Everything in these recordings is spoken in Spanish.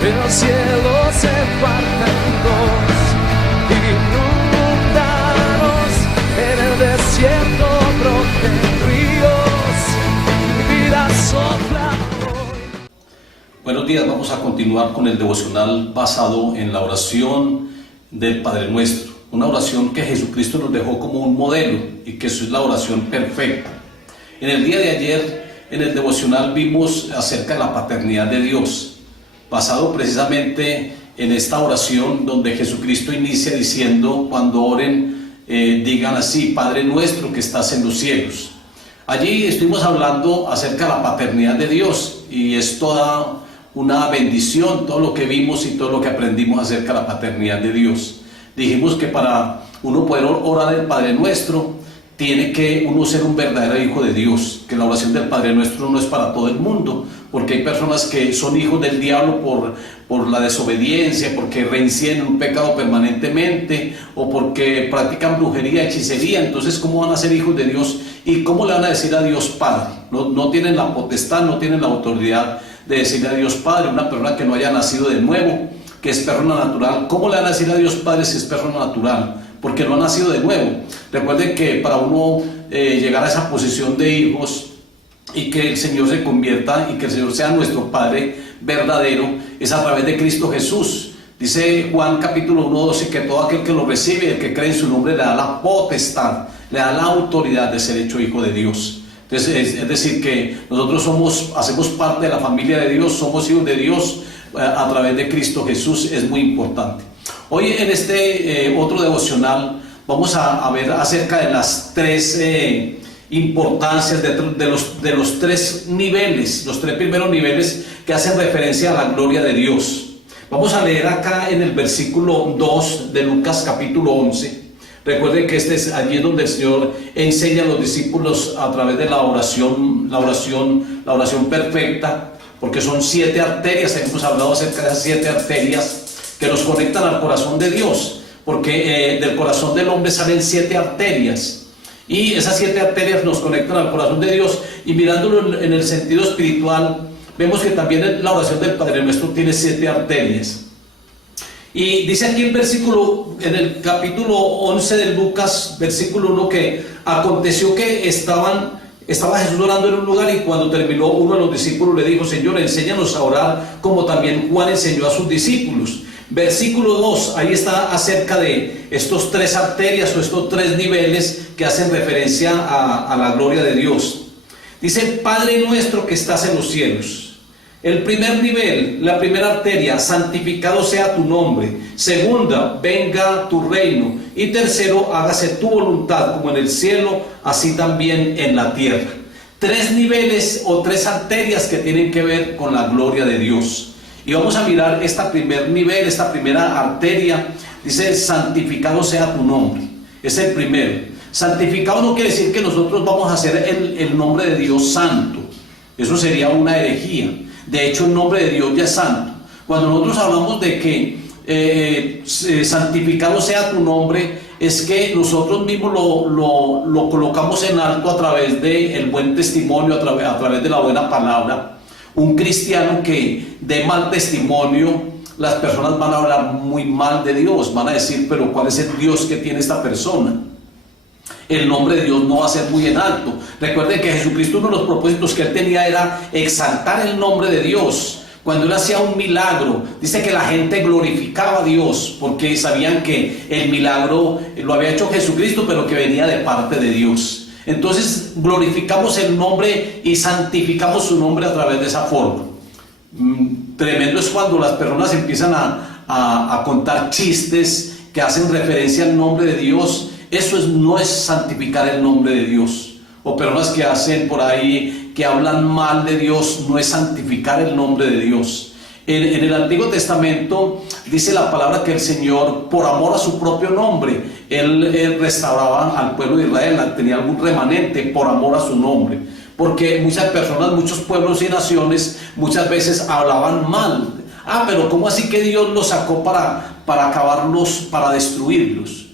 el cielo se parte en dos, inundados en el desierto broten ríos, mi vida sopla hoy. Buenos días, vamos a continuar con el devocional basado en la oración del Padre Nuestro, una oración que Jesucristo nos dejó como un modelo y que eso es la oración perfecta. En el día de ayer, en el devocional vimos acerca de la paternidad de Dios, basado precisamente en esta oración donde Jesucristo inicia diciendo: cuando oren, digan así: Padre nuestro que estás en los cielos. Allí estuvimos hablando acerca de la paternidad de Dios y es toda una bendición todo lo que vimos y todo lo que aprendimos acerca de la paternidad de Dios. Dijimos que para uno poder orar el Padre Nuestro, tiene que uno ser un verdadero hijo de Dios, que la oración del Padre Nuestro no es para todo el mundo, porque hay personas que son hijos del diablo por la desobediencia, porque reinciden en un pecado permanentemente, o porque practican brujería, hechicería. Entonces, ¿cómo van a ser hijos de Dios? ¿Y cómo le van a decir a Dios Padre? No tienen la potestad, no tienen la autoridad de decirle a Dios Padre. Una persona que no haya nacido de nuevo, que es persona natural, ¿cómo le van a decir a Dios Padre si es persona natural? Porque no ha nacido de nuevo. Recuerden que para uno llegar a esa posición de hijos y que el Señor se convierta y que el Señor sea nuestro Padre verdadero, es a través de Cristo Jesús. Dice Juan capítulo 1:12 que todo aquel que lo recibe y el que cree en su nombre le da la potestad, le da la autoridad de ser hecho hijo de Dios. Entonces, es decir, que nosotros hacemos parte de la familia de Dios, somos hijos de Dios a través de Cristo Jesús. Es muy importante. Hoy en este otro devocional vamos a ver acerca de las tres importancias de los tres niveles, los tres primeros niveles que hacen referencia a la gloria de Dios. Vamos a leer acá en el versículo 2 de Lucas capítulo 11. Recuerden que allí es donde el Señor enseña a los discípulos a través de la oración perfecta, porque son 7 arterias. Hemos hablado acerca de esas 7 arterias que nos conectan al corazón de Dios, porque del corazón del hombre salen 7 arterias, y esas 7 arterias nos conectan al corazón de Dios. Y mirándolo en el sentido espiritual, vemos que también la oración del Padre Nuestro tiene 7 arterias. Y dice aquí en el capítulo 11 de Lucas, versículo 1, que aconteció que estaba Jesús orando en un lugar, y cuando terminó, uno de los discípulos le dijo: Señor, enséñanos a orar como también Juan enseñó a sus discípulos. Versículo 2, ahí está acerca de estos 3 arterias o estos 3 niveles que hacen referencia a la gloria de Dios. Dice: Padre nuestro que estás en los cielos. El primer nivel, la primera arteria: santificado sea tu nombre. Segunda: venga tu reino. Y tercero: hágase tu voluntad como en el cielo, así también en la tierra. 3 niveles o 3 arterias que tienen que ver con la gloria de Dios. Y vamos a mirar este primer nivel, esta primera arteria. Dice: santificado sea tu nombre. Es el primero. Santificado no quiere decir que nosotros vamos a hacer el nombre de Dios santo. Eso sería una herejía. De hecho, el nombre de Dios ya es santo. Cuando nosotros hablamos de que santificado sea tu nombre, es que nosotros mismos lo colocamos en alto a través del buen testimonio, a través de la buena palabra. Un cristiano que dé mal testimonio, las personas van a hablar muy mal de Dios, van a decir: pero ¿cuál es el Dios que tiene esta persona? El nombre de Dios no va a ser muy en alto. Recuerden que Jesucristo, uno de los propósitos que él tenía era exaltar el nombre de Dios. Cuando él hacía un milagro, dice que la gente glorificaba a Dios, porque sabían que el milagro lo había hecho Jesucristo, pero que venía de parte de Dios. Entonces glorificamos el nombre y santificamos su nombre a través de esa forma. Tremendo es cuando las personas empiezan a contar chistes que hacen referencia al nombre de Dios. Eso no es santificar el nombre de Dios. O personas que hacen por ahí, que hablan mal de Dios, no es santificar el nombre de Dios. En el Antiguo Testamento dice la palabra que el Señor, por amor a su propio nombre, Él restauraba al pueblo de Israel, tenía algún remanente por amor a su nombre. Porque muchas personas, muchos pueblos y naciones, muchas veces hablaban mal. Pero ¿cómo así que Dios los sacó para acabarlos, para destruirlos?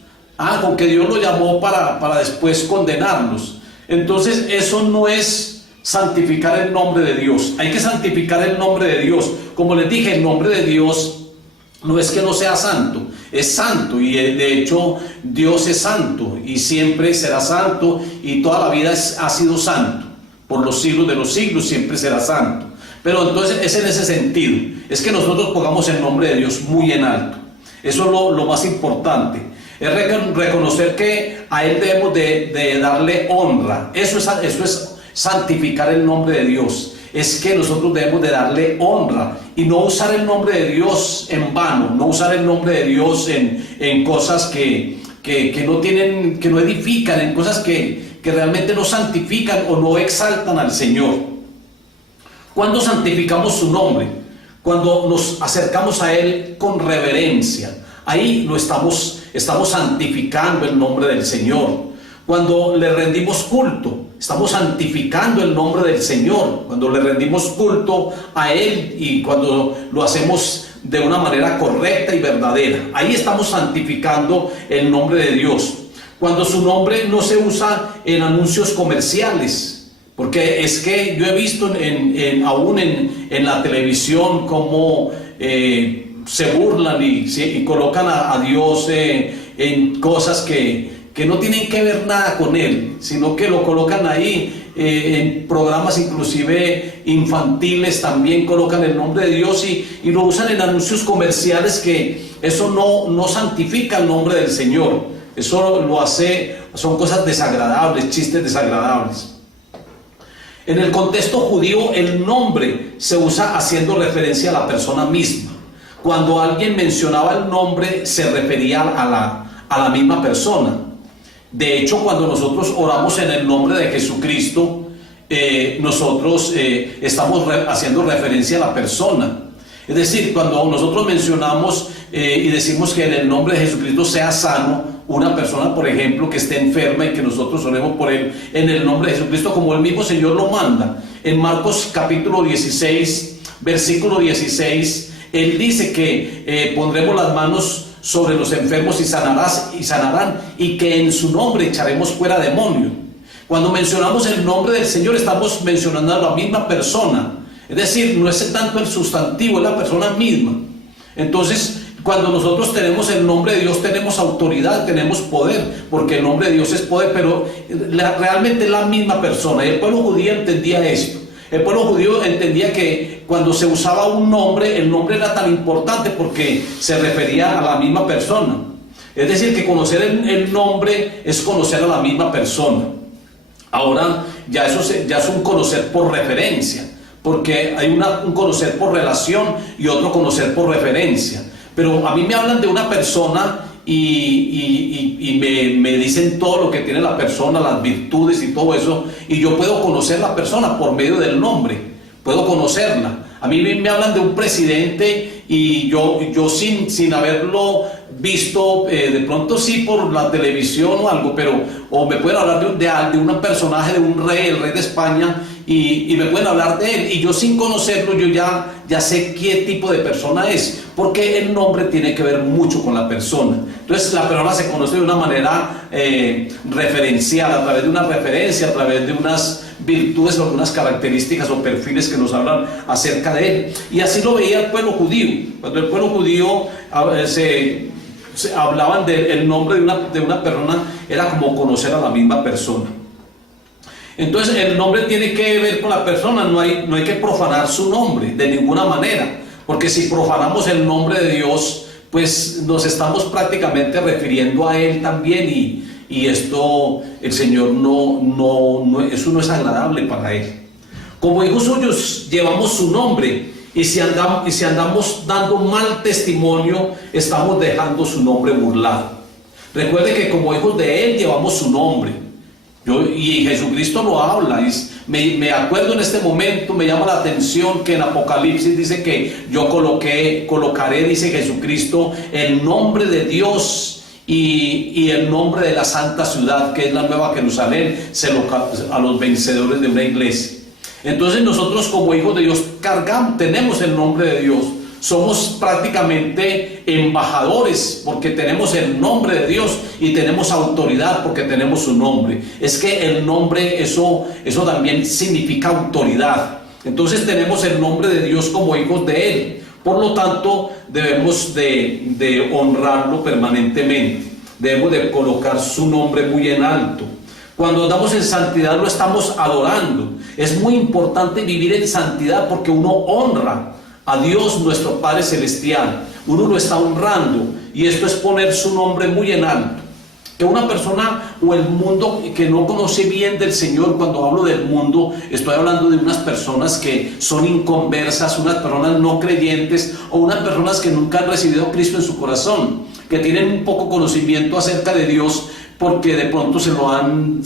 Con que Dios los llamó para después condenarlos. Entonces eso no es santificar el nombre de Dios. Hay que santificar el nombre de Dios. Como les dije, el nombre de Dios no es que no sea santo, es santo, y de hecho Dios es santo y siempre será santo, y toda la vida ha sido santo. Por los siglos de los siglos siempre será santo. Pero entonces es en ese sentido, es que nosotros pongamos el nombre de Dios muy en alto. Eso es lo más importante. Es reconocer que a Él debemos de darle honra. Eso es santificar el nombre de Dios. Es que nosotros debemos de darle honra y no usar el nombre de Dios en vano, no usar el nombre de Dios en cosas que no tienen, que no edifican, en cosas que realmente no santifican o no exaltan al Señor. ¿Cuándo santificamos su nombre? Cuando nos acercamos a Él con reverencia. Ahí lo estamos santificando el nombre del Señor. Cuando le rendimos culto, estamos santificando el nombre del Señor. Cuando le rendimos culto a Él y cuando lo hacemos de una manera correcta y verdadera, ahí estamos santificando el nombre de Dios. Cuando su nombre no se usa en anuncios comerciales, porque es que yo he visto aún en la televisión cómo se burlan y colocan a Dios en cosas que no tienen que ver nada con Él, sino que lo colocan ahí en programas inclusive infantiles, también colocan el nombre de Dios y lo usan en anuncios comerciales, que eso no santifica el nombre del Señor. Eso lo hace, son cosas desagradables, chistes desagradables. En el contexto judío, el nombre se usa haciendo referencia a la persona misma. Cuando alguien mencionaba el nombre, se refería a la misma persona. De hecho, cuando nosotros oramos en el nombre de Jesucristo, nosotros estamos haciendo referencia a la persona. Es decir, cuando nosotros mencionamos y decimos que en el nombre de Jesucristo sea sano una persona, por ejemplo, que esté enferma, y que nosotros oremos por él en el nombre de Jesucristo, como el mismo Señor lo manda. En Marcos capítulo 16, versículo 16, Él dice que pondremos las manos sobre los enfermos y sanarán, y que en su nombre echaremos fuera demonios. Cuando mencionamos el nombre del Señor, estamos mencionando a la misma persona. Es decir, no es tanto el sustantivo, es la persona misma. Entonces, cuando nosotros tenemos el nombre de Dios, tenemos autoridad, tenemos poder, porque el nombre de Dios es poder, pero realmente es la misma persona. Y el pueblo judío entendía esto. El pueblo judío entendía que cuando se usaba un nombre, el nombre era tan importante porque se refería a la misma persona. Es decir, que conocer el nombre es conocer a la misma persona. Ahora ya es un conocer por referencia, porque hay un conocer por relación y otro conocer por referencia. Pero a mí me hablan de una persona y me dicen todo lo que tiene la persona, las virtudes y todo eso, y yo puedo conocer la persona por medio del nombre, puedo conocerla. A mí me hablan de un presidente y yo sin haberlo visto, de pronto sí por la televisión o algo, o me pueden hablar de un personaje, de un rey, el rey de España, y me pueden hablar de él, y yo sin conocerlo, yo ya sé qué tipo de persona es, porque el nombre tiene que ver mucho con la persona. Entonces la persona se conoce de una manera referencial, a través de una referencia, a través de unas virtudes o unas características o perfiles que nos hablan acerca de él. Y así lo veía el pueblo judío. Cuando el pueblo judío se hablaban del nombre de una persona, era como conocer a la misma persona. Entonces el nombre tiene que ver con la persona, no hay que profanar su nombre de ninguna manera, porque si profanamos el nombre de Dios, pues nos estamos prácticamente refiriendo a Él también, y esto el Señor eso no es agradable para Él. Como hijos suyos llevamos su nombre, y si andamos dando mal testimonio, estamos dejando su nombre burlado. Recuerde que como hijos de Él llevamos su nombre. Y Jesucristo lo habla. Me acuerdo en este momento, me llama la atención que en Apocalipsis dice que yo colocaré, dice Jesucristo, el nombre de Dios y el nombre de la santa ciudad, que es la Nueva Jerusalén, a los vencedores de una iglesia. Entonces nosotros como hijos de Dios tenemos el nombre de Dios. somos prácticamente embajadores porque tenemos el nombre de Dios y tenemos autoridad porque tenemos su nombre. Es que el nombre, eso también significa autoridad. Entonces tenemos el nombre de Dios como hijos de Él. Por lo tanto, debemos de honrarlo permanentemente. Debemos de colocar su nombre muy en alto. Cuando andamos en santidad lo estamos adorando. Es muy importante vivir en santidad porque uno honra a Dios nuestro Padre Celestial. Uno lo está honrando y esto es poner su nombre muy en alto. Que una persona o el mundo que no conoce bien del Señor, cuando hablo del mundo, estoy hablando de unas personas que son inconversas, unas personas no creyentes o unas personas que nunca han recibido a Cristo en su corazón, que tienen un poco conocimiento acerca de Dios porque de pronto se lo han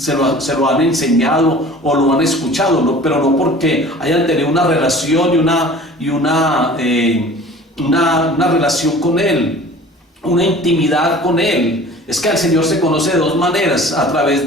enseñado o lo han escuchado, pero no porque hayan tenido una relación y una relación con Él, una intimidad con Él. Es que al Señor se conoce de dos maneras, a través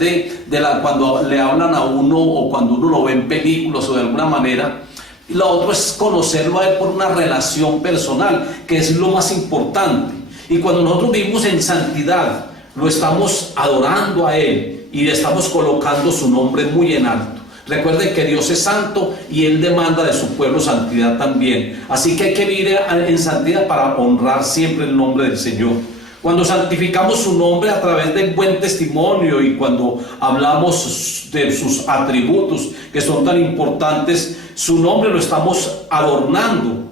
cuando le hablan a uno o cuando uno lo ve en películas o de alguna manera. Y la otra es conocerlo a Él por una relación personal, que es lo más importante. Y cuando nosotros vivimos en santidad, lo estamos adorando a Él y le estamos colocando su nombre muy en alto. Recuerden que Dios es santo y Él demanda de su pueblo santidad también. Así que hay que vivir en santidad para honrar siempre el nombre del Señor. Cuando santificamos su nombre a través del buen testimonio y cuando hablamos de sus atributos que son tan importantes, su nombre lo estamos adorando.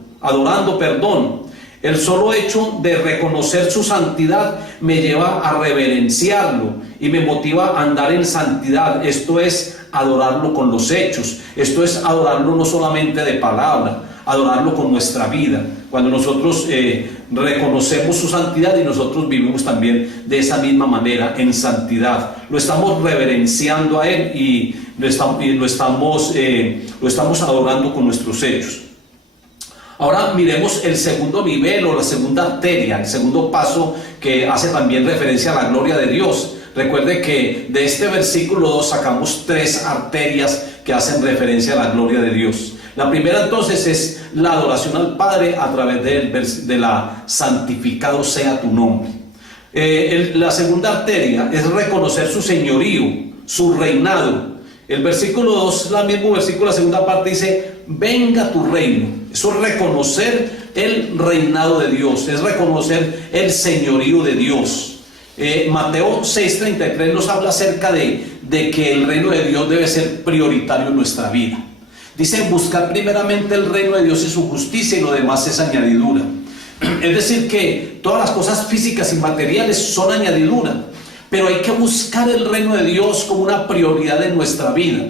El solo hecho de reconocer su santidad me lleva a reverenciarlo y me motiva a andar en santidad. Esto es adorarlo con los hechos. Esto es adorarlo no solamente de palabra, adorarlo con nuestra vida. Cuando nosotros reconocemos su santidad y nosotros vivimos también de esa misma manera en santidad, lo estamos reverenciando a Él y lo estamos adorando con nuestros hechos. Ahora miremos el segundo nivel o la segunda arteria, el segundo paso que hace también referencia a la gloria de Dios. Recuerde que de este versículo 2 sacamos 3 arterias que hacen referencia a la gloria de Dios. La primera entonces es la adoración al Padre a través de la santificado sea tu nombre. La segunda arteria es reconocer su señorío, su reinado. El versículo 2, el mismo versículo, la segunda parte dice, venga tu reino. Eso es reconocer el reinado de Dios, es reconocer el señorío de Dios. Mateo 6:33 nos habla acerca de que el reino de Dios debe ser prioritario en nuestra vida. Dice, buscar primeramente el reino de Dios y su justicia y lo demás es añadidura. Es decir que todas las cosas físicas y materiales son añadidura, pero hay que buscar el reino de Dios como una prioridad en nuestra vida.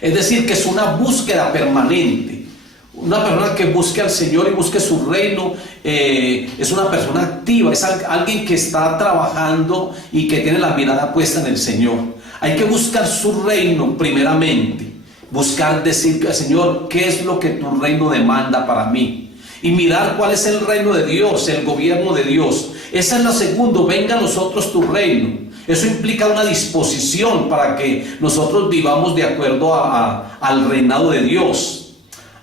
Es decir que es una búsqueda permanente. Una persona que busque al Señor y busque su reino es una persona activa, es alguien que está trabajando y que tiene la mirada puesta en el Señor. Hay que buscar su reino primeramente, buscar decir al Señor, ¿qué es lo que tu reino demanda para mí? Y mirar cuál es el reino de Dios, el gobierno de Dios. Esa es la segunda, venga a nosotros tu reino. Eso implica una disposición para que nosotros vivamos de acuerdo al reinado de Dios.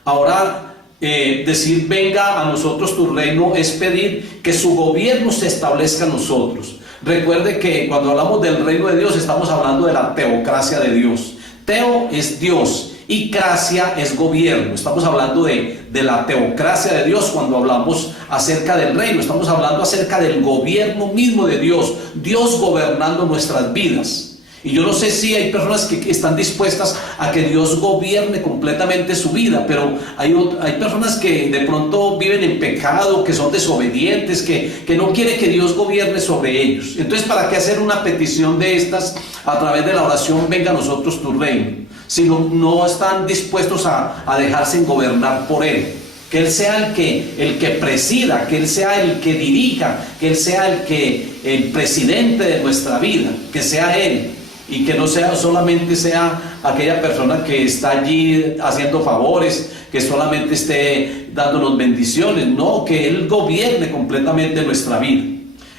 Ahora, decir venga a nosotros tu reino es pedir que su gobierno se establezca en nosotros. Recuerde que cuando hablamos del reino de Dios estamos hablando de la teocracia de Dios. Teo es Dios y cracia es gobierno. Estamos hablando de la teocracia de Dios cuando hablamos acerca del reino. Estamos hablando acerca del gobierno mismo de Dios. Dios gobernando nuestras vidas. Y yo no sé si hay personas que están dispuestas a que Dios gobierne completamente su vida, pero hay personas que de pronto viven en pecado, que son desobedientes, que no quieren que Dios gobierne sobre ellos. Entonces, ¿para qué hacer una petición de estas a través de la oración, venga a nosotros tu reino? Si no están dispuestos a dejarse gobernar por Él. Que Él sea el que presida, que Él sea el que dirija, que Él sea el presidente de nuestra vida, que sea Él. Y que no solamente sea aquella persona que está allí haciendo favores, que solamente esté dándonos bendiciones, no, que Él gobierne completamente nuestra vida.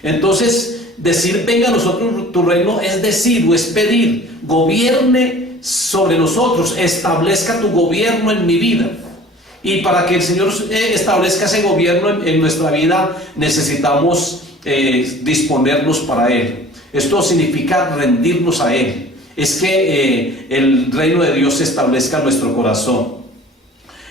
Entonces, decir venga a nosotros tu reino es decir o es pedir, gobierne sobre nosotros, establezca tu gobierno en mi vida. Y para que el Señor establezca ese gobierno en nuestra vida, necesitamos disponernos para Él. Esto significa rendirnos a Él. Es que el reino de Dios se establezca en nuestro corazón.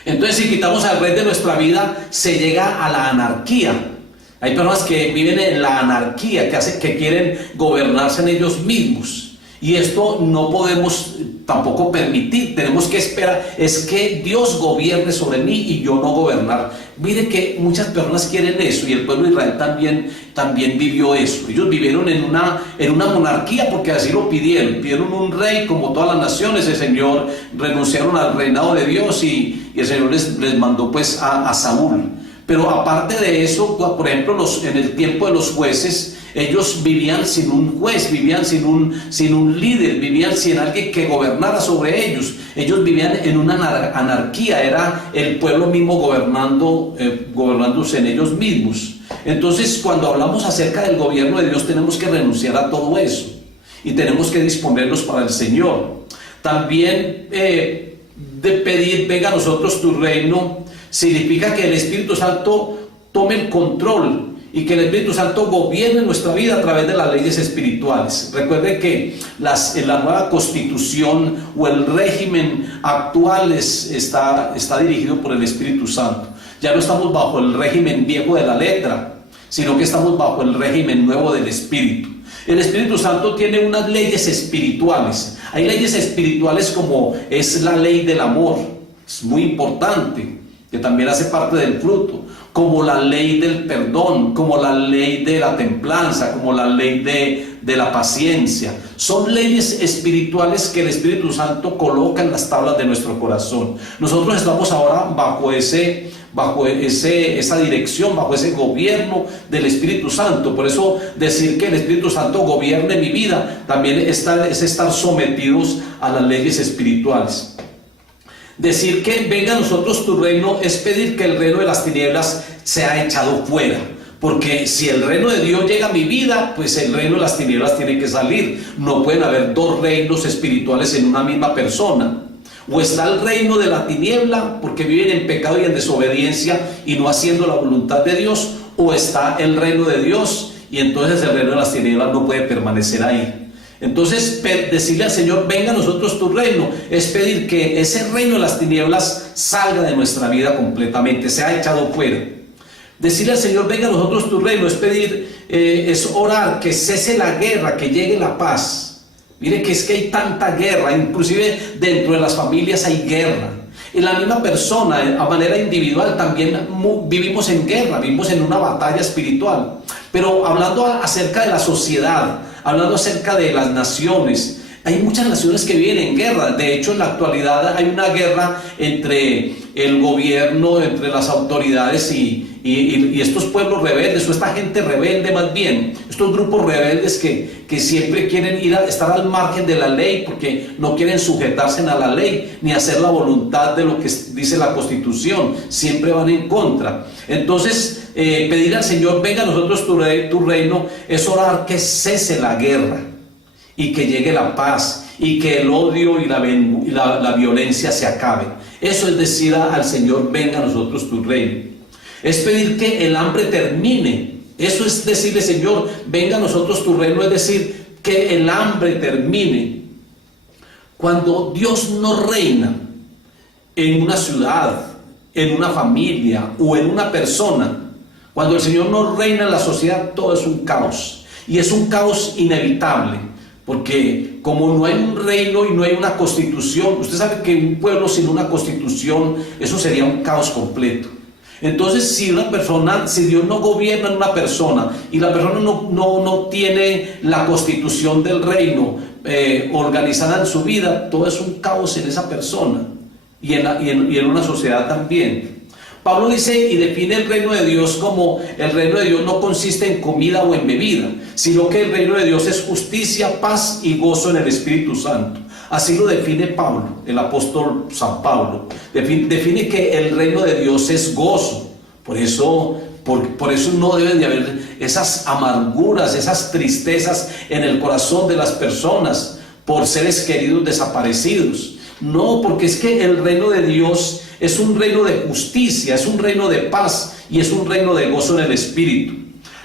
Entonces, si quitamos al rey de nuestra vida, se llega a la anarquía. Hay personas que viven en la anarquía, que quieren gobernarse en ellos mismos. Y esto no podemos tampoco permitir. Tenemos que esperar, es que Dios gobierne sobre mí y yo no gobernar. Mire que muchas personas quieren eso, y el pueblo de Israel también vivió eso. Ellos vivieron en una monarquía porque así lo pidieron un rey como todas las naciones. El Señor renunciaron al reinado de Dios y el Señor les mandó pues a Saúl. Pero aparte de eso, por ejemplo, en el tiempo de los jueces, ellos vivían sin un juez, vivían sin un líder, vivían sin alguien que gobernara sobre ellos. Ellos vivían en una anarquía, era el pueblo mismo gobernándose en ellos mismos. Entonces, cuando hablamos acerca del gobierno de Dios, tenemos que renunciar a todo eso y tenemos que disponernos para el Señor. También de pedir, venga a nosotros tu reino, significa que el Espíritu Santo tome el control y que el Espíritu Santo gobierne nuestra vida a través de las leyes espirituales. Recuerde que en la nueva constitución o el régimen actual está dirigido por el Espíritu Santo. Ya no estamos bajo el régimen viejo de la letra, sino que estamos bajo el régimen nuevo del Espíritu. El Espíritu Santo tiene unas leyes espirituales. Hay leyes espirituales como es la ley del amor, es muy importante, que también hace parte del fruto, como la ley del perdón, como la ley de la templanza, como la ley de la paciencia. Son leyes espirituales que el Espíritu Santo coloca en las tablas de nuestro corazón. Nosotros estamos ahora bajo esa dirección, bajo ese gobierno del Espíritu Santo. Por eso decir que el Espíritu Santo gobierne mi vida también es estar sometidos a las leyes espirituales. Decir que venga a nosotros tu reino es pedir que el reino de las tinieblas sea echado fuera. Porque si el reino de Dios llega a mi vida, pues el reino de las tinieblas tiene que salir. No pueden haber dos reinos espirituales en una misma persona. O está el reino de la tiniebla, porque viven en pecado y en desobediencia y no haciendo la voluntad de Dios. O está el reino de Dios, y entonces el reino de las tinieblas no puede permanecer ahí. Entonces, decirle al Señor, venga a nosotros tu reino, es pedir que ese reino de las tinieblas salga de nuestra vida completamente, sea echado fuera. Decirle al Señor, venga a nosotros tu reino, es pedir, es orar, que cese la guerra, que llegue la paz. Mire que es que hay tanta guerra, inclusive dentro de las familias hay guerra. En la misma persona, a manera individual, también vivimos en guerra, vivimos en una batalla espiritual. Pero hablando acerca de la sociedad, hablando acerca de las naciones, hay muchas naciones que viven en guerra. De hecho, en la actualidad hay una guerra entre el gobierno, entre las autoridades y estos pueblos rebeldes, o esta gente rebelde más bien, estos grupos rebeldes que siempre quieren estar al margen de la ley porque no quieren sujetarse a la ley ni hacer la voluntad de lo que dice la Constitución, siempre van en contra. Entonces, pedir al Señor, venga a nosotros tu reino, es orar que cese la guerra y que llegue la paz y que el odio y la violencia se acaben. Eso es decir al Señor, venga a nosotros tu reino. Es pedir que el hambre termine. Eso es decirle, Señor, venga a nosotros tu reino, es decir, que el hambre termine. Cuando Dios no reina en una ciudad, en una familia o en una persona, cuando el Señor no reina en la sociedad, todo es un caos. Y es un caos inevitable, porque como no hay un reino y no hay una constitución, usted sabe que un pueblo sin una constitución, eso sería un caos completo. Entonces, si Dios no gobierna en una persona y la persona no tiene la constitución del reino organizada en su vida, todo es un caos en esa persona y en una sociedad también. Pablo dice y define el reino de Dios como el reino de Dios no consiste en comida o en bebida, sino que el reino de Dios es justicia, paz y gozo en el Espíritu Santo. Así lo define Pablo, el apóstol San Pablo. Define que el reino de Dios es gozo. Por eso no deben de haber esas amarguras, esas tristezas en el corazón de las personas por seres queridos desaparecidos. No, porque es que el reino de Dios es un reino de justicia, es un reino de paz y es un reino de gozo en el Espíritu.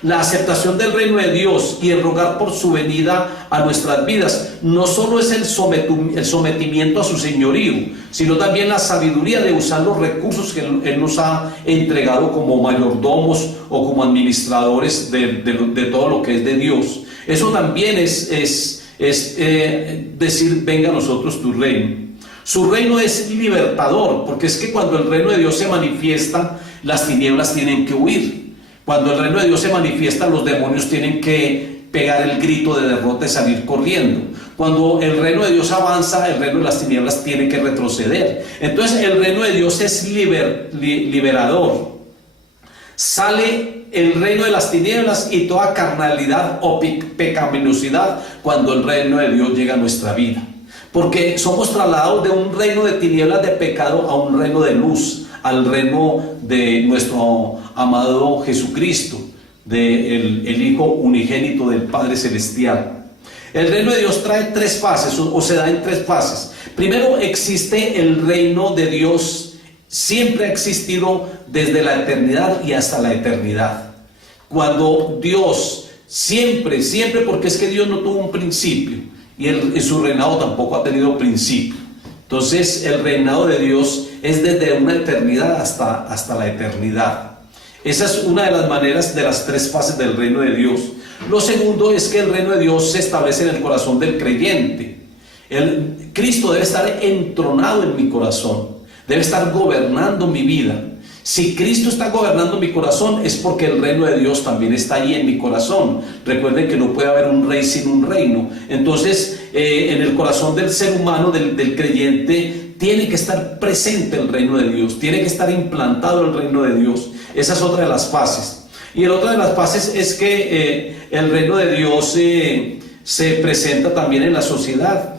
La aceptación del reino de Dios y el rogar por su venida a nuestras vidas no solo es el sometimiento a su señorío, sino también la sabiduría de usar los recursos que Él nos ha entregado como mayordomos o como administradores de todo lo que es de Dios. Eso también es decir, venga a nosotros tu reino. Su reino es libertador, porque es que cuando el reino de Dios se manifiesta, las tinieblas tienen que huir. Cuando el reino de Dios se manifiesta, los demonios tienen que pegar el grito de derrota y salir corriendo. Cuando el reino de Dios avanza, el reino de las tinieblas tiene que retroceder. Entonces el reino de Dios es liberador. Sale el reino de las tinieblas y toda carnalidad o pecaminosidad cuando el reino de Dios llega a nuestra vida. Porque somos trasladados de un reino de tinieblas, de pecado, a un reino de luz, al reino de nuestro amado Jesucristo, el Hijo unigénito del Padre Celestial. El reino de Dios trae tres fases, o se da en tres fases. Primero existe el reino de Dios, siempre ha existido desde la eternidad y hasta la eternidad. Cuando Dios, siempre, porque es que Dios no tuvo un principio y su reinado tampoco ha tenido principio. Entonces el reinado de Dios es desde una eternidad hasta la eternidad. Esa es una de las maneras, de las tres fases del reino de Dios. Lo segundo es que el reino de Dios se establece en el corazón del creyente. Cristo debe estar entronado en mi corazón, debe estar gobernando mi vida. Si Cristo está gobernando mi corazón, es porque el reino de Dios también está ahí en mi corazón. Recuerden que no puede haber un rey sin un reino. Entonces en el corazón del ser humano, del creyente, tiene que estar presente el reino de Dios, tiene que estar implantado el reino de Dios. Esa es otra de las fases. Y la otra de las fases es que el reino de Dios se presenta también en la sociedad,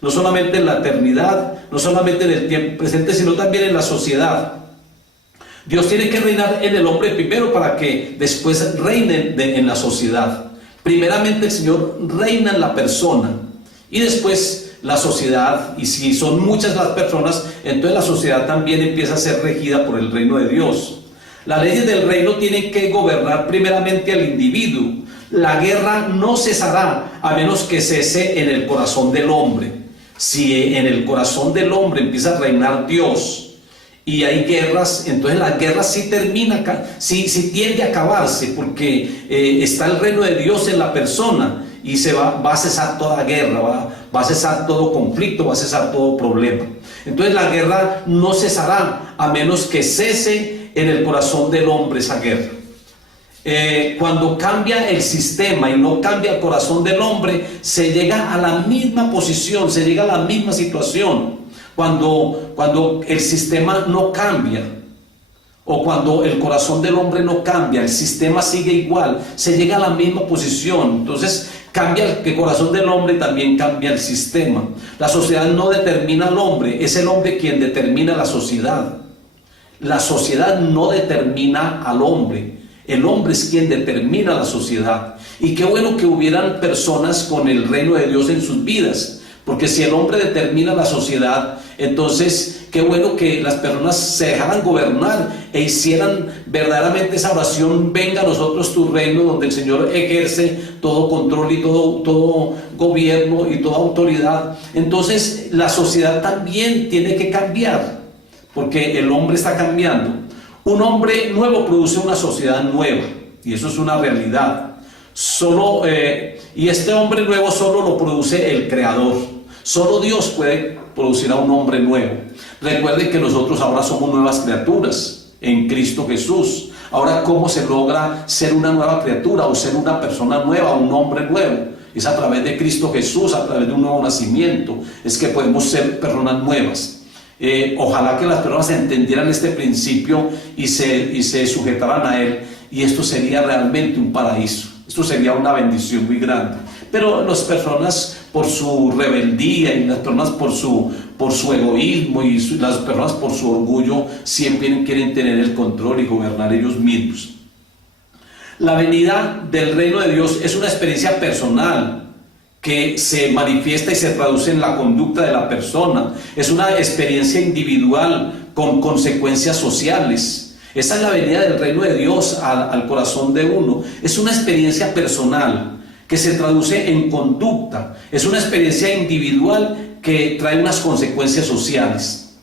no solamente en la eternidad, no solamente en el tiempo presente, sino también en la sociedad. Dios tiene que reinar en el hombre primero para que después reine en la sociedad. Primeramente el Señor reina en la persona y después la sociedad, y si son muchas las personas, entonces la sociedad también empieza a ser regida por el reino de Dios. Las leyes del reino tienen que gobernar primeramente al individuo. La guerra no cesará a menos que cese en el corazón del hombre. Si en el corazón del hombre empieza a reinar Dios y hay guerras, entonces la guerra sí termina, sí tiende a acabarse, porque está el reino de Dios en la persona y va a cesar toda guerra, va a cesar todo conflicto, va a cesar todo problema. Entonces la guerra no cesará a menos que cese en el corazón del hombre esa guerra. Cuando cambia el sistema y no cambia el corazón del hombre, se llega a la misma posición, se llega a la misma situación. Cuando el sistema no cambia, o cuando el corazón del hombre no cambia, el sistema sigue igual, se llega a la misma posición. Entonces cambia el corazón del hombre y también cambia el sistema. La sociedad no determina al hombre, es el hombre quien determina la sociedad. La sociedad no determina al hombre, el hombre es quien determina la sociedad. Y qué bueno que hubieran personas con el reino de Dios en sus vidas, porque si el hombre determina la sociedad, entonces qué bueno que las personas se dejaran gobernar e hicieran verdaderamente esa oración: venga a nosotros tu reino, donde el Señor ejerce todo control y todo gobierno y toda autoridad. Entonces la sociedad también tiene que cambiar, porque el hombre está cambiando. Un hombre nuevo produce una sociedad nueva, y eso es una realidad. Y este hombre nuevo solo lo produce el Creador. Solo Dios puede producir a un hombre nuevo. Recuerden que nosotros ahora somos nuevas criaturas en Cristo Jesús. Ahora, ¿cómo se logra ser una nueva criatura o ser una persona nueva, un hombre nuevo? Es a través de Cristo Jesús, a través de un nuevo nacimiento, es que podemos ser personas nuevas. Ojalá que las personas entendieran este principio y se sujetaran a él, y esto sería realmente un paraíso. Esto sería una bendición muy grande. Pero las personas, por su rebeldía, y las personas por su egoísmo, y las personas por su orgullo, siempre quieren tener el control y gobernar ellos mismos. La venida del reino de Dios es una experiencia personal que se manifiesta y se traduce en la conducta de la persona. Es una experiencia individual con consecuencias sociales. Esa es la venida del reino de Dios al corazón de uno. Es una experiencia personal que se traduce en conducta. Es una experiencia individual que trae unas consecuencias sociales.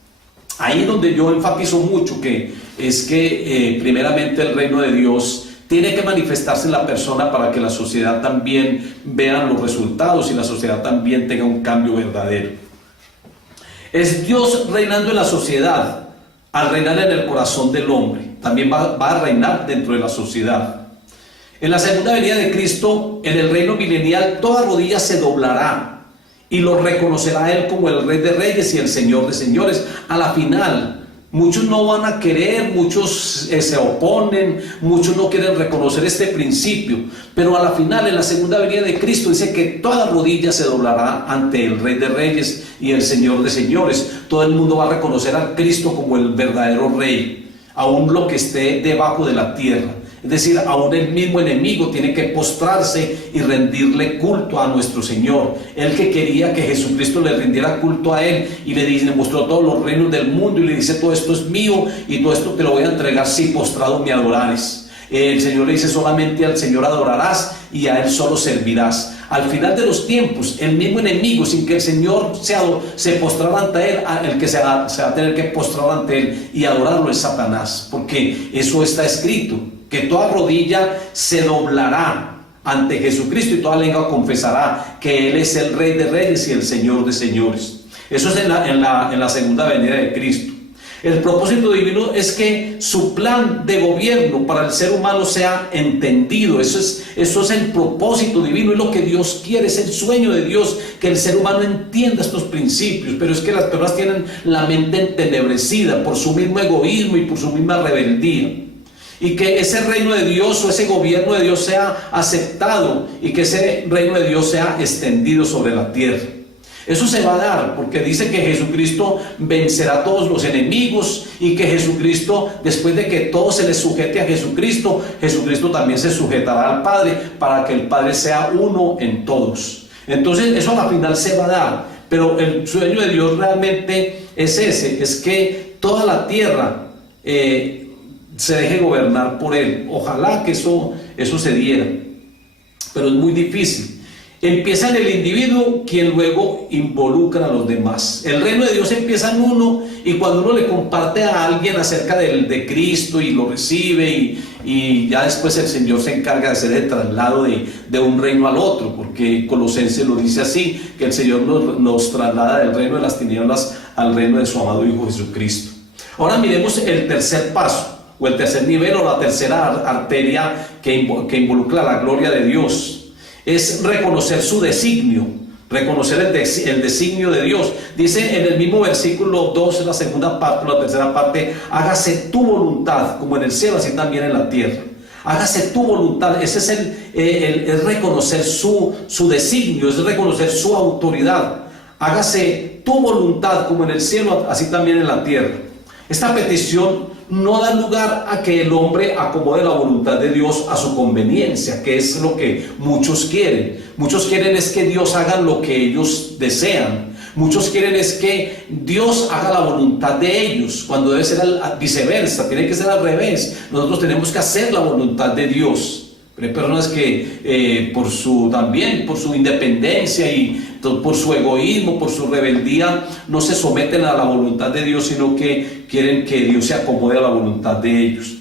Ahí es donde yo enfatizo mucho que es que primeramente el reino de Dios tiene que manifestarse en la persona para que la sociedad también vea los resultados y la sociedad también tenga un cambio verdadero. Es Dios reinando en la sociedad. Al reinar en el corazón del hombre, también va a reinar dentro de la sociedad. En la segunda venida de Cristo, en el reino milenial, toda rodilla se doblará y lo reconocerá a Él como el Rey de Reyes y el Señor de Señores. A la final, muchos no van a querer, muchos se oponen, muchos no quieren reconocer este principio, pero a la final, en la segunda venida de Cristo, dice que toda rodilla se doblará ante el Rey de Reyes y el Señor de Señores. Todo el mundo va a reconocer a Cristo como el verdadero Rey, aún lo que esté debajo de la tierra. Es decir, aún el mismo enemigo tiene que postrarse y rendirle culto a nuestro Señor. Él que quería que Jesucristo le rindiera culto a Él y le mostró todos los reinos del mundo y le dice: todo esto es mío y todo esto te lo voy a entregar si postrado me adorares. El Señor le dice: solamente al Señor adorarás y a Él solo servirás. Al final de los tiempos, el mismo enemigo, sin que el Señor se postrara ante Él, el que se va a tener que postrar ante Él y adorarlo es Satanás, porque eso está escrito, que toda rodilla se doblará ante Jesucristo y toda lengua confesará que Él es el Rey de Reyes y el Señor de Señores. Eso es en la segunda venida de Cristo. El propósito divino es que su plan de gobierno para el ser humano sea entendido. Eso es el propósito divino, es lo que Dios quiere, es el sueño de Dios, que el ser humano entienda estos principios. Pero es que las personas tienen la mente entenebrecida por su mismo egoísmo y por su misma rebeldía. Y que ese reino de Dios o ese gobierno de Dios sea aceptado y que ese reino de Dios sea extendido sobre la tierra. Eso se va a dar porque dice que Jesucristo vencerá a todos los enemigos y que Jesucristo, después de que todo se le sujete a Jesucristo, Jesucristo también se sujetará al Padre para que el Padre sea uno en todos. Entonces eso a la final se va a dar, pero el sueño de Dios realmente es ese, es que toda la tierra se deje gobernar por Él. Ojalá que eso se diera, pero es muy difícil. Empieza en el individuo, quien luego involucra a los demás. El reino de Dios empieza en uno, y cuando uno le comparte a alguien acerca de Cristo y lo recibe, y ya después el Señor se encarga de hacer el traslado de un reino al otro, porque Colosenses lo dice así, que el Señor nos traslada del reino de las tinieblas al reino de su amado Hijo Jesucristo. Ahora miremos el tercer paso, o el tercer nivel, o la tercera arteria que involucra la gloria de Dios. Es reconocer su designio, reconocer el designio de Dios. Dice en el mismo versículo 2, en la segunda parte, la tercera parte: hágase tu voluntad, como en el cielo, así también en la tierra. Hágase tu voluntad. Ese es reconocer su designio, es reconocer su autoridad. Hágase tu voluntad, como en el cielo, así también en la tierra. Esta petición no da lugar a que el hombre acomode la voluntad de Dios a su conveniencia, que es lo que muchos quieren. Muchos quieren es que Dios haga lo que ellos desean. Muchos quieren es que Dios haga la voluntad de ellos, cuando debe ser viceversa, tiene que ser al revés. Nosotros tenemos que hacer la voluntad de Dios. Pero hay personas que por su independencia y por su egoísmo, por su rebeldía, no se someten a la voluntad de Dios, sino que quieren que Dios se acomode a la voluntad de ellos.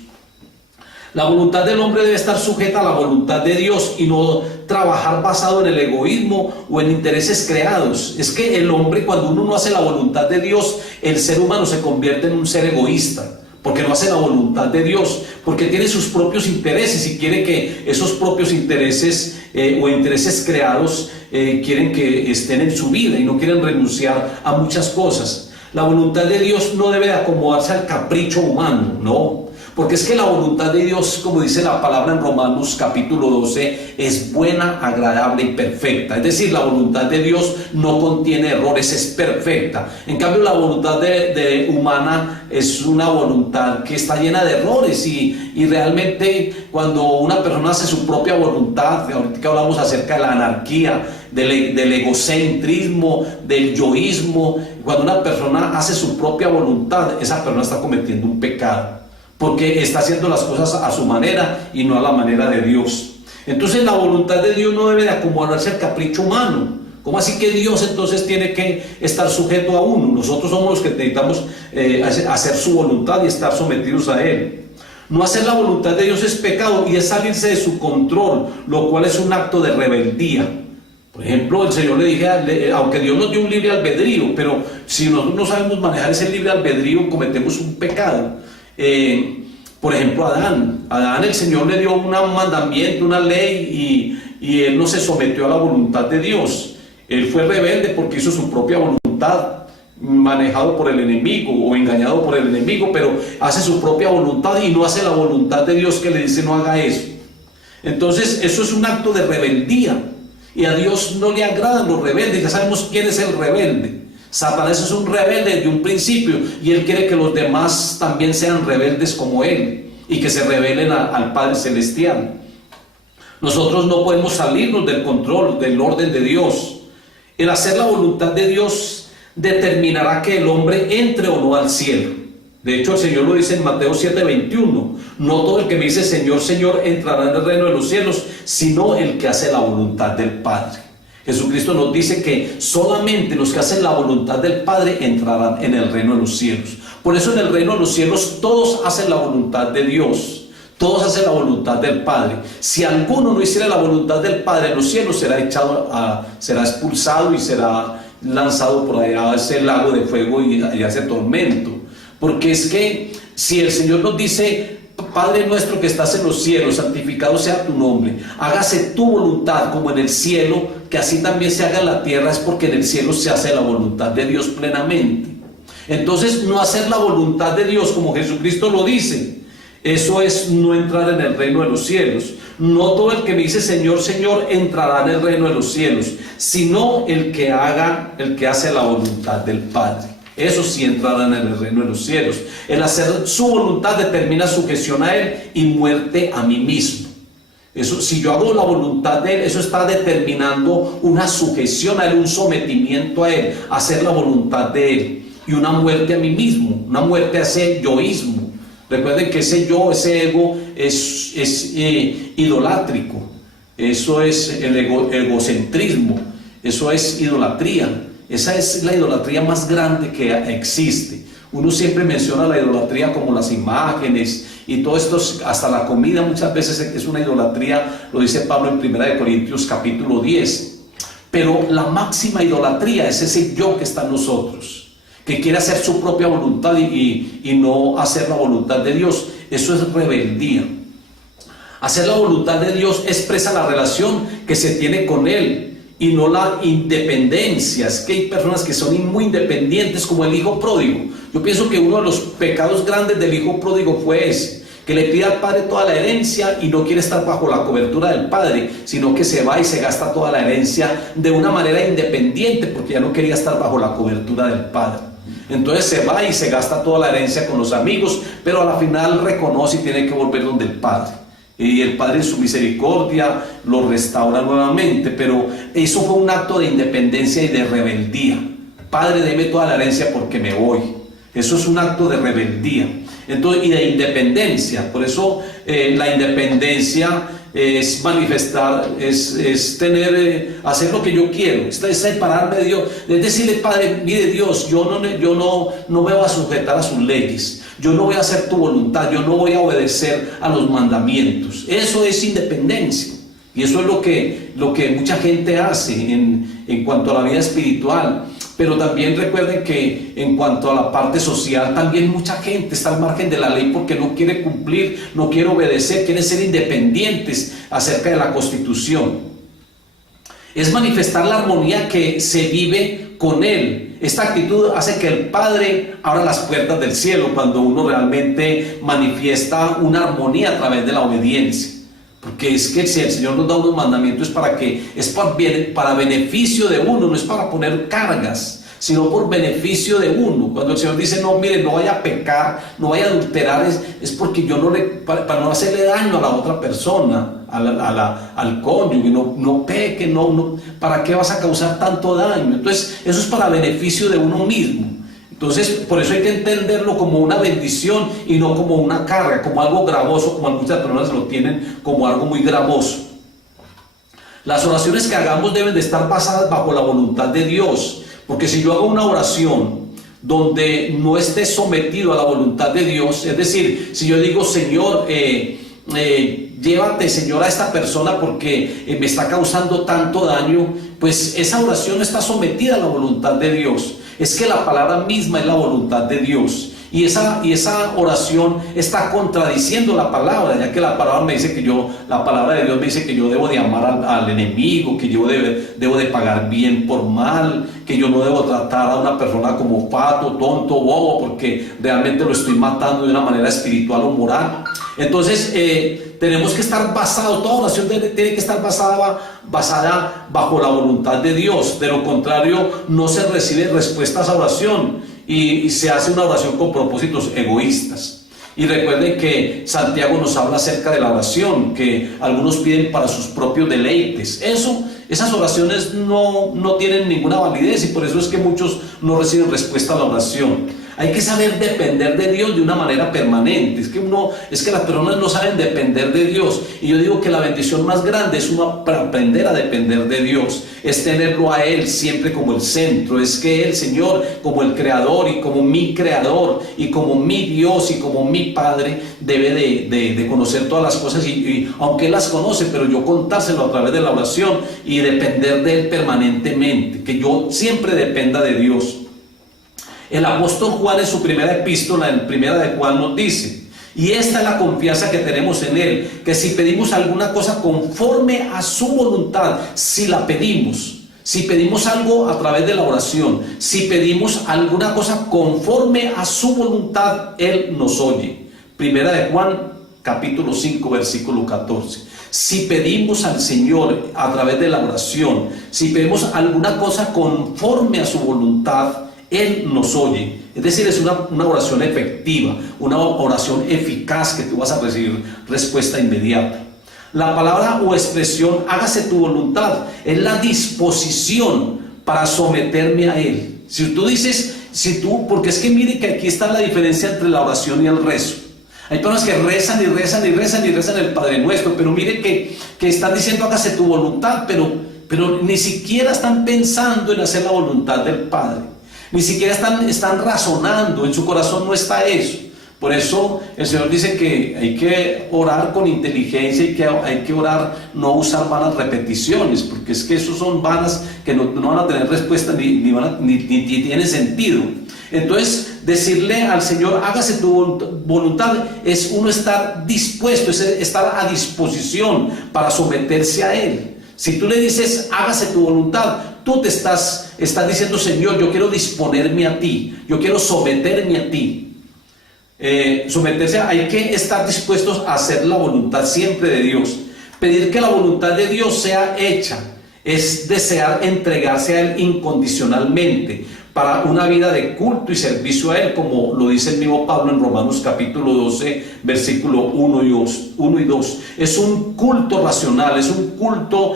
La voluntad del hombre debe estar sujeta a la voluntad de Dios y no trabajar basado en el egoísmo o en intereses creados. Es que el hombre, cuando uno no hace la voluntad de Dios, el ser humano se convierte en un ser egoísta, porque no hace la voluntad de Dios, porque tiene sus propios intereses y quiere que esos propios intereses o intereses creados quieren que estén en su vida y no quieren renunciar a muchas cosas. La voluntad de Dios no debe de acomodarse al capricho humano, no. Porque es que la voluntad de Dios, como dice la palabra en Romanos capítulo 12, es buena, agradable y perfecta. Es decir, la voluntad de Dios no contiene errores, es perfecta. En cambio, la voluntad humana es una voluntad que está llena de errores y realmente cuando una persona hace su propia voluntad, ahorita que hablamos acerca de la anarquía, del egocentrismo, del yoísmo. Cuando una persona hace su propia voluntad, esa persona está cometiendo un pecado, porque está haciendo las cosas a su manera y no a la manera de Dios. Entonces la voluntad de Dios no debe de acomodarse al capricho humano. ¿Cómo así que Dios entonces tiene que estar sujeto a uno? Nosotros somos los que necesitamos hacer su voluntad y estar sometidos a Él. No hacer la voluntad de Dios es pecado y es salirse de su control, lo cual es un acto de rebeldía. Por ejemplo, el Señor le dije, aunque Dios nos dio un libre albedrío, pero si nosotros no sabemos manejar ese libre albedrío, cometemos un pecado. Por ejemplo, Adán, el Señor le dio un mandamiento, una ley, y él no se sometió a la voluntad de Dios. Él fue rebelde porque hizo su propia voluntad, manejado por el enemigo o engañado por el enemigo, pero hace su propia voluntad y no hace la voluntad de Dios, que le dice no haga eso. Entonces eso es un acto de rebeldía, y a Dios no le agradan los rebeldes. Ya sabemos quién es el rebelde. Satanás es un rebelde desde un principio, y él quiere que los demás también sean rebeldes como él y que se rebelen al Padre Celestial. Nosotros no podemos salirnos del control, del orden de Dios. El hacer la voluntad de Dios determinará que el hombre entre o no al cielo. De hecho, el Señor lo dice en Mateo 7:21. No todo el que me dice Señor, Señor entrará en el reino de los cielos, sino el que hace la voluntad del Padre. Jesucristo nos dice que solamente los que hacen la voluntad del Padre entrarán en el reino de los cielos. Por eso en el reino de los cielos todos hacen la voluntad de Dios. Todos hacen la voluntad del Padre. Si alguno no hiciera la voluntad del Padre en los cielos, será expulsado y será lanzado por allá a ese lago de fuego y a ese tormento. Porque es que si el Señor nos dice, Padre nuestro que estás en los cielos, santificado sea tu nombre, hágase tu voluntad como en el cielo, que así también se haga en la tierra, es porque en el cielo se hace la voluntad de Dios plenamente. Entonces, no hacer la voluntad de Dios como Jesucristo lo dice, eso es no entrar en el reino de los cielos. No todo el que me dice Señor, Señor entrará en el reino de los cielos, sino el que hace la voluntad del Padre. Eso sí entrarán en el reino de los cielos. El hacer su voluntad determina sujeción a Él y muerte a mí mismo. Eso, si yo hago la voluntad de Él, eso está determinando una sujeción a Él, un sometimiento a Él, hacer la voluntad de Él, y una muerte a mí mismo, una muerte a ese yoísmo. Recuerden que ese yo, ese ego es idolátrico. Eso es el egocentrismo, eso es idolatría. Esa es la idolatría más grande que existe. Uno siempre menciona la idolatría como las imágenes y todo esto, hasta la comida muchas veces es una idolatría, lo dice Pablo en 1 Corintios capítulo 10. Pero la máxima idolatría es ese yo que está en nosotros, que quiere hacer su propia voluntad y no hacer la voluntad de Dios. Eso es rebeldía. Hacer la voluntad de Dios expresa la relación que se tiene con Él y no la independencia. Es que hay personas que son muy independientes, como el hijo pródigo. Yo pienso que uno de los pecados grandes del hijo pródigo fue ese, que le pide al padre toda la herencia y no quiere estar bajo la cobertura del padre, sino que se va y se gasta toda la herencia de una manera independiente, porque ya no quería estar bajo la cobertura del padre. Entonces se va y se gasta toda la herencia con los amigos, pero a la final reconoce y tiene que volver donde el padre. Y el Padre en su misericordia lo restaura nuevamente. Pero eso fue un acto de independencia y de rebeldía. Padre, deme toda la herencia porque me voy. Eso es un acto de rebeldía. Entonces, y de independencia. Por eso la independencia es manifestar, es tener, hacer lo que yo quiero, es separarme de Dios, es decirle, Padre, mire Dios, yo no me voy a sujetar a sus leyes, yo no voy a hacer tu voluntad, yo no voy a obedecer a los mandamientos. Eso es independencia, y eso es lo que mucha gente hace en cuanto a la vida espiritual. Pero también recuerden que en cuanto a la parte social, también mucha gente está al margen de la ley porque no quiere cumplir, no quiere obedecer, quiere ser independientes acerca de la Constitución. Es manifestar la armonía que se vive con Él. Esta actitud hace que el Padre abra las puertas del cielo cuando uno realmente manifiesta una armonía a través de la obediencia. Porque es que si el Señor nos da unos mandamientos es para beneficio de uno, no es para poner cargas, sino por beneficio de uno. Cuando el Señor dice, no, mire, no vaya a pecar, no vaya a adulterar, es porque yo no para no hacerle daño a la otra persona, al cónyuge, no peque, ¿para qué vas a causar tanto daño? Entonces, eso es para beneficio de uno mismo. Entonces, por eso hay que entenderlo como una bendición y no como una carga, como algo gravoso, como algunas personas lo tienen como algo muy gravoso. Las oraciones que hagamos deben de estar basadas bajo la voluntad de Dios, porque si yo hago una oración donde no esté sometido a la voluntad de Dios, es decir, si yo digo, Señor, llévate, Señor, a esta persona porque me está causando tanto daño, pues esa oración no está sometida a la voluntad de Dios. Es que la palabra misma es la voluntad de Dios. Y esa oración está contradiciendo la palabra, ya que la palabra me dice la palabra de Dios me dice que yo debo de amar al enemigo, que yo debo de pagar bien por mal, que yo no debo tratar a una persona como pato, tonto, bobo, porque realmente lo estoy matando de una manera espiritual o moral. Entonces, tenemos que estar basados, toda oración tiene que estar basada bajo la voluntad de Dios. De lo contrario, no se recibe respuesta a esa oración y se hace una oración con propósitos egoístas. Y recuerden que Santiago nos habla acerca de la oración, que algunos piden para sus propios deleites. Esas oraciones no tienen ninguna validez y por eso es que muchos no reciben respuesta a la oración. Hay que saber depender de Dios de una manera permanente. Es que las personas no saben depender de Dios. Y yo digo que la bendición más grande es para aprender a depender de Dios. Es tenerlo a Él siempre como el centro. Es que Él, Señor, como el Creador y como mi Creador y como mi Dios y como mi Padre, debe de conocer todas las cosas. Y aunque Él las conoce, pero yo contárselo a través de la oración y depender de Él permanentemente. Que yo siempre dependa de Dios. El apóstol Juan en su primera epístola, en primera de Juan, nos dice, y esta es la confianza que tenemos en Él, que si pedimos alguna cosa conforme a su voluntad, si pedimos algo a través de la oración, si pedimos alguna cosa conforme a su voluntad, Él nos oye. Primera de Juan, capítulo 5, versículo 14. Si pedimos al Señor a través de la oración, si pedimos alguna cosa conforme a su voluntad, Él nos oye. Es decir, es una oración efectiva, una oración eficaz que tú vas a recibir respuesta inmediata. La palabra o expresión hágase tu voluntad es la disposición para someterme a Él. Si tú dices, porque es que mire que aquí está la diferencia entre la oración y el rezo. Hay personas que rezan y rezan y rezan y rezan el Padre Nuestro, pero mire que están diciendo hágase tu voluntad, pero ni siquiera están pensando en hacer la voluntad del Padre. Ni siquiera están razonando, en su corazón no está eso. Por eso el Señor dice que hay que orar con inteligencia y que hay que orar, no usar vanas repeticiones, porque es que esos son vanas que no van a tener respuesta ni tienen sentido. Entonces, decirle al Señor, hágase tu voluntad, es uno estar dispuesto, es estar a disposición para someterse a Él. Si tú le dices, hágase tu voluntad, tú te estás diciendo, Señor, yo quiero disponerme a ti, yo quiero someterme a ti. Hay que estar dispuestos a hacer la voluntad siempre de Dios. Pedir que la voluntad de Dios sea hecha es desear entregarse a Él incondicionalmente para una vida de culto y servicio a Él, como lo dice el mismo Pablo en Romanos capítulo 12, versículo 1 y 2. Es un culto racional, es un culto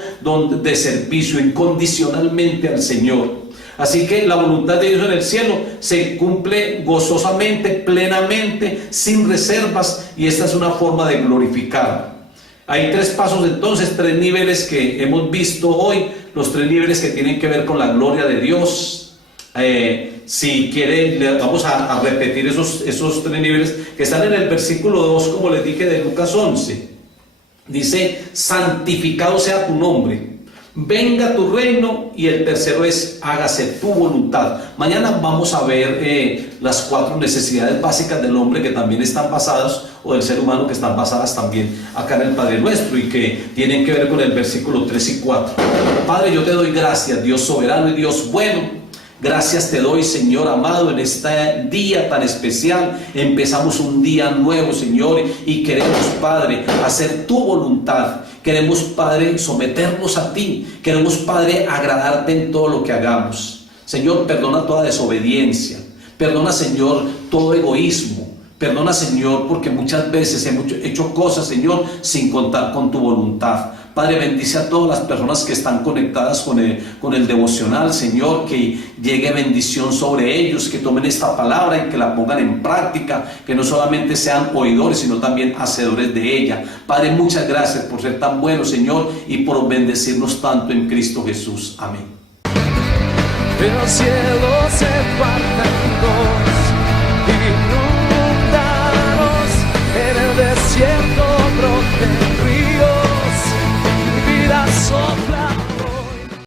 de servicio incondicionalmente al Señor. Así que la voluntad de Dios en el cielo se cumple gozosamente, plenamente, sin reservas, y esta es una forma de glorificar. Hay tres pasos entonces, tres niveles que hemos visto hoy, los tres niveles que tienen que ver con la gloria de Dios. Si quieren, vamos a repetir esos tres niveles que están en el versículo 2, como les dije, de Lucas 11. Dice, santificado sea tu nombre, venga tu reino, y el tercero es, hágase tu voluntad. Mañana vamos a ver las cuatro necesidades básicas del hombre que también están basadas, o del ser humano, que están basadas también acá en el Padre Nuestro y que tienen que ver con el versículo 3 y 4. Padre, yo te doy gracias, Dios soberano y Dios bueno. Gracias te doy, Señor amado, en este día tan especial. Empezamos un día nuevo, Señor, y queremos, Padre, hacer tu voluntad. Queremos, Padre, someternos a ti. Queremos, Padre, agradarte en todo lo que hagamos. Señor, perdona toda desobediencia. Perdona, Señor, todo egoísmo. Perdona, Señor, porque muchas veces hemos hecho cosas, Señor, sin contar con tu voluntad. Padre, bendice a todas las personas que están conectadas con el devocional, Señor, que llegue bendición sobre ellos, que tomen esta palabra y que la pongan en práctica, que no solamente sean oidores, sino también hacedores de ella. Padre, muchas gracias por ser tan bueno, Señor, y por bendecirnos tanto en Cristo Jesús. Amén. El cielo se parte en dos.